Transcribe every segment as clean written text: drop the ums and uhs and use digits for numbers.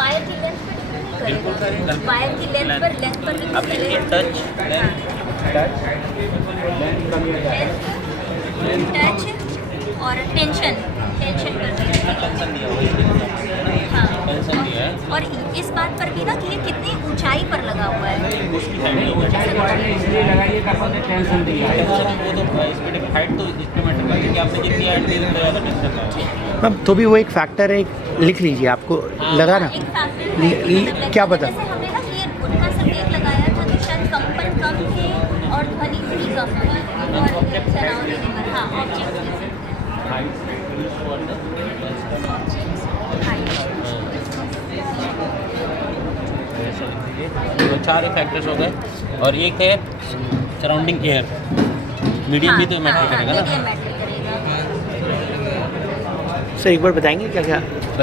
Wire की length पर depend करेगा। वायर की लेंथ पर भी अब ये टच टच और टेंशन पर भी। टेंशन दिया हुआ है इसके हिसाब से, है ना? हाँ, टेंशन दिया है और इस बात पर भी ना कि ये कितनी ऊंचाई पर लगा हुआ है। उसकी हाइट नहीं होगी। इसलिए लगाइए कर पाते टेंशन दिया है। टेंशन वो तो स्पीड हाइट तो इसके मैटर करती है कि आपने जितनी हाइट दी उतना ज़्यादा टेंशन है। मैम तो भी वो एक फैक्टर है, लिख लीजिए, आपको लगा ना एक फैक्टर है कि मतलब क्या पता। जैसे हमने ना ये उनका संकेत लगाया था तो शायद कंपन कम थे और ध्वनि भी कम थी और सराउंडिंग में हाँ ऑब्जेक्ट लिख सकते हैं। तो 4 फैक्टर्स हो गए और एक है सराउंडिंग एयर, मीडियम भी तो मैटर करेगा ना। मीडियम मैटर करेगा। सर एक बार बताएंगे क्या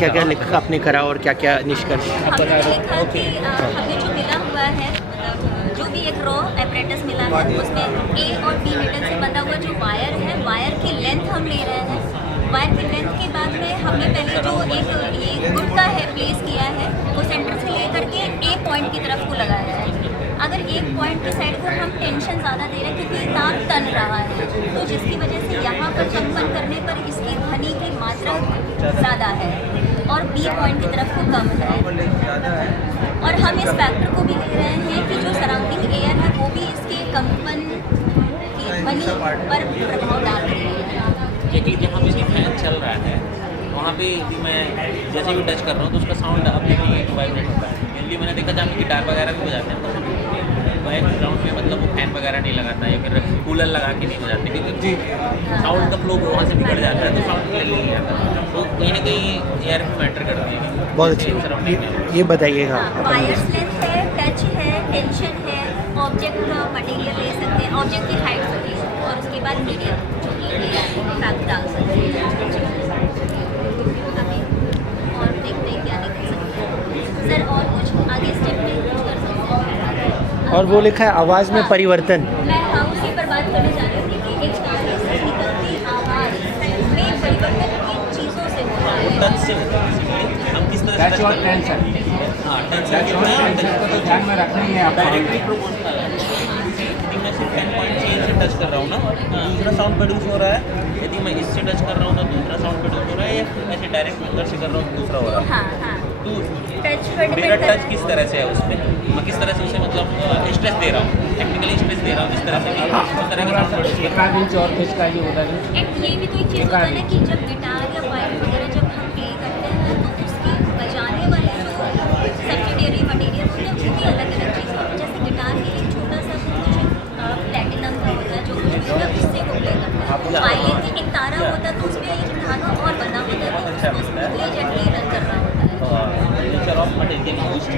क्या लिखा आपने करा और क्या क्या निष्कर्ष? हमने लिखा कि हमें जो मिला हुआ है मतलब जो भी एक रॉ एपरेटस मिला है उसमें ए और बी मेटल से बंधा हुआ जो वायर है, वायर की लेंथ हम ले रहे हैं। वायर की लेंथ के बाद में हमने पहले जो एक ये गुटका है प्लेस किया है वो सेंटर से लेकर के ए पॉइंट की तरफ को लगाया है। अगर एक पॉइंट की साइड पर हम टेंशन ज़्यादा दे रहे हैं क्योंकि तार तन रहा है तो जिसकी वजह से यहाँ पर कंपन करने पर इसकी ध्वनि की मात्रा ज़्यादा है और बी पॉइंट की तरफ को कम है। और हम इस फैक्टर को भी ले रहे हैं कि जो सराउंडिंग एयर है वो भी इसके कंपन की ध्वनि पर प्रभाव डाल रही है। कि जहाँ पे फैन चल रहा है वहाँ पे यदि मैं जैसे भी टच कर रहा हूँ तो उसका साउंड अपने वाइब्रेट होता है। जनरली मैंने देखा जहाँ पे गिटार वगैरह भी बजाते हैं तो बैकग्राउंड में मतलब वो फैन वगैरह नहीं लगाता या फिर कूलर लगा के नहीं बजाते क्योंकि साउंड का फ्लो वहाँ से बिगड़ जाता है तो साउंड क्लियर नहीं आता। तो कहीं ना कहीं एयर मैटर करती है। बहुत अच्छी ये बताइएगा। वायर्स लेंथ है, टच है, टेंशन है, ऑब्जेक्ट मटेरियल ले सकते हैं, ऑब्जेक्ट की हाइट होगी और उसके बाद मीडियम जो कि फैक्ट डाल सकते हैं। और देखते हैं क्या लिख सकते हैं सर और कुछ आगे स्टेप में कुछ कर सकते हैं। और वो लिखा है आवाज़ में परिवर्तन। मैं हाँ उसी पर बात करने जा रही थी कि एक गाने से निकलती आवाज़ में परिवर्तन किन चीज़ों से हो रहा है। टच से होता है बेसिकली हम किस तरह टच और टेंशन हाँ टेंशन कितना है तो ध्यान में रखना ही है आपको। डायरेक्टली प्रोपोर्शनल है। यदि मैं सिर्फ 10.3 से टच कर रहा हूँ ना दूसरा साउंड प्रोड्यूस हो रहा है। यदि मैं इससे टच कर रहा हूँ तो दूसरा साउंड प्रोड्यूस हो रहा है या ऐसे डायरेक्ट अंदर से कर रहा हूँ दूसरा हो रहा है। हाँ हाँ तो टच पर मेरा डिपेंड टच किस तरह से है उसमें मैं किस तरह से उसे मतलब स्ट्रेस दे रहा हूँ टेक्निकली स्ट्रेस दे रहा हूँ जिस तरह से उस तरह का साउंड प्रोड्यूस एक आध इंच और खींच का ये होता है। एंड ये भी तो एक चीज़ होता है ना कि जब गिटार या वाइट वगैरह जब हम प्ले करते हैं तो उसके बजाने वाले जो सब्सिडियरी मटेरियल होते हैं वो भी अलग अलग चीज़ होती है। जैसे गिटार में एक छोटा सा कुछ प्लेटिनम का होता है जो कुछ होता है उससे वो प्ले करता है। वायलिन में एक तारा होता है तो उसमें एक धागा और बना होता है तो उसको स्मूथली जेंटली रन करना होता है। Nature of material used